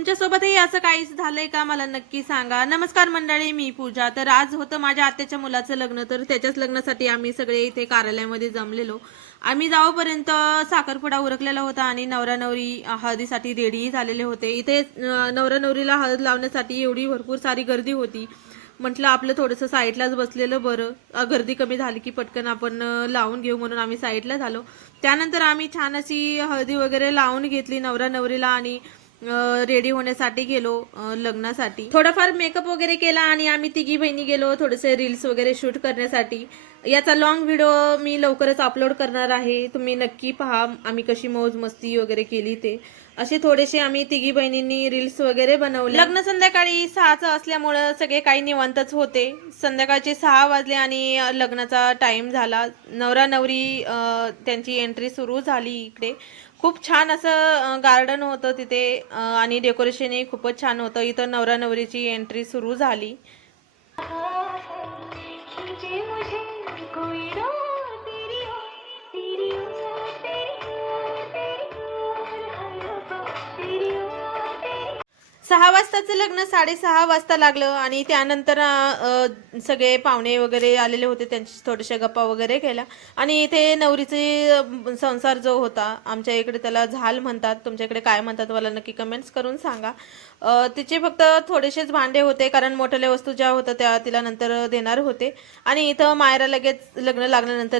तुमच्यासोबतही असं काहीच झालंय का मला नक्की सांगा. नमस्कार मंडळी, मी पूजा. तर आज होतं माझ्या आत्याच्या मुलाचं लग्न, तर त्याच्याच लग्नासाठी आम्ही सगळे इथे कार्यालयामध्ये जमलेलो. आम्ही जाऊपर्यंत साखरपुडा उरकलेला होता आणि नवरा नवरी हळदीसाठी रेडी झालेले होते. इथे नवरा नवरीला हळद लावण्यासाठी एवढी भरपूर सारी गर्दी होती. म्हटलं आपलं थोडंसं साईडलाच बसलेलं बरं. गर्दी कमी झाली की पटकन आपण लावून घेऊ म्हणून आम्ही साईडला झालो. त्यानंतर आम्ही छान अशी हळदी वगैरे लावून घेतली नवरा नवरीला आणि रेडी होण्यासाठी गेलो लग्नासाठी. थोडाफार मेकअप वगैरे केला आणि आम्ही तिघी बहिणी गेलो थोडेसे रील्स वगैरे शूट करण्यासाठी. याचा लॉंग व्हिडिओ मी लवकरच अपलोड करणार आहे, तुम्ही नक्की पहा आम्ही कशी मौज मस्ती वगैरे केली ते. असे थोडेसे आम्ही तिघी बहिणींनी रील्स वगैरे बनवले. लग्न संध्याकाळी 6चं असल्यामुळं सगळे काही निवांतच होते. संध्याकाळचे 6 वाजले आणि लग्नाचा टाइम झाला. नवरा नवरी त्यांची एंट्री सुरू झाली. इकडे खूप छान असं गार्डन होतं तिथे आणि डेकोरेशनही खूपच छान होतं. इथं नवरा नवरीची एंट्री सुरू झाली. सहा वाजताचं लग्न 6:30 वाजता लागलं आणि त्यानंतर सगळे पाहुणे वगैरे आलेले होते, त्यांची थोड्याशा गप्पा वगैरे केल्या. आणि इथे नवरीचे संसार जो होता, आमच्या इकडे त्याला झाल म्हणतात, तुमच्या इकडे काय म्हणतात मला नक्की कमेंट्स करून सांगा. तिचे फक्त थोडेसेच भांडे होते कारण मोठ्या वस्तू ज्या होत्या त्या तिला नंतर देणार होते. आणि इथं मायरा लगेच लग्न लागल्यानंतर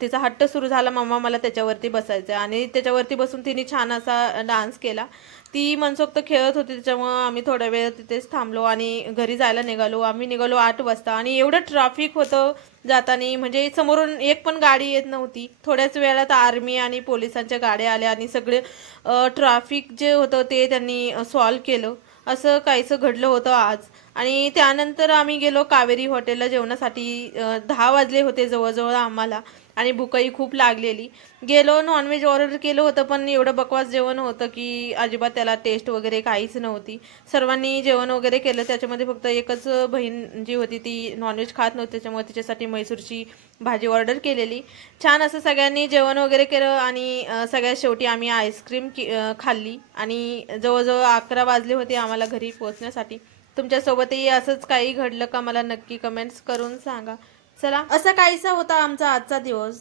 तिचा हट्ट सुरू झाला, मम्मा मला त्याच्यावरती बसायचं. आणि त्याच्यावरती बसून तिने छान असा डान्स केला. ती मनसोक्त खेळत होती, त्याच्यामुळं आम्ही थोडा वेळ तिथेच थांबलो आणि घरी जायला निघालो. आम्ही निघालो 8 वाजता आणि एवढं ट्रॅफिक होतं जाताना, म्हणजे समोरून एक पण गाडी येत नव्हती. थोड्याच वेळात आर्मी आणि पोलिसांच्या गाड्या आल्या आणि सगळे ट्रॅफिक जे होतं ते त्यांनी सॉल्व केलं. असं काहीसं घडलं होतं आज. आणि त्यानंतर आम्ही गेलो कावेरी हॉटेलला जेवणासाठी. 10 वाजले होते जवळजवळ आम्हाला आणि भूकही खूप लागलेली. गेलो, नॉनव्हेज ऑर्डर केलं होतं पण एवढं बकवास जेवण होतं की अजिबात त्याला टेस्ट वगैरे काहीच नव्हती. सर्वांनी जेवण वगैरे केलं, त्याच्यामध्ये फक्त एकच बहीण जी होती ती नॉनव्हेज खात नव्हती, त्याच्यामुळे तिच्यासाठी म्हैसूरची भाजी ऑर्डर केलेली. छान असं सगळ्यांनी जेवण वगैरे केलं आणि सगळ्यात शेवटी आम्ही आईस्क्रीम खाल्ली आणि जवळजवळ 11 वाजले होते आम्हाला घरी पोहोचण्यासाठी. तुमच्यासोबतही असंच काही घडलं का मला नक्की कमेंट्स करून सांगा. चला, असा काहीसा होता आमचा आजचा दिवस.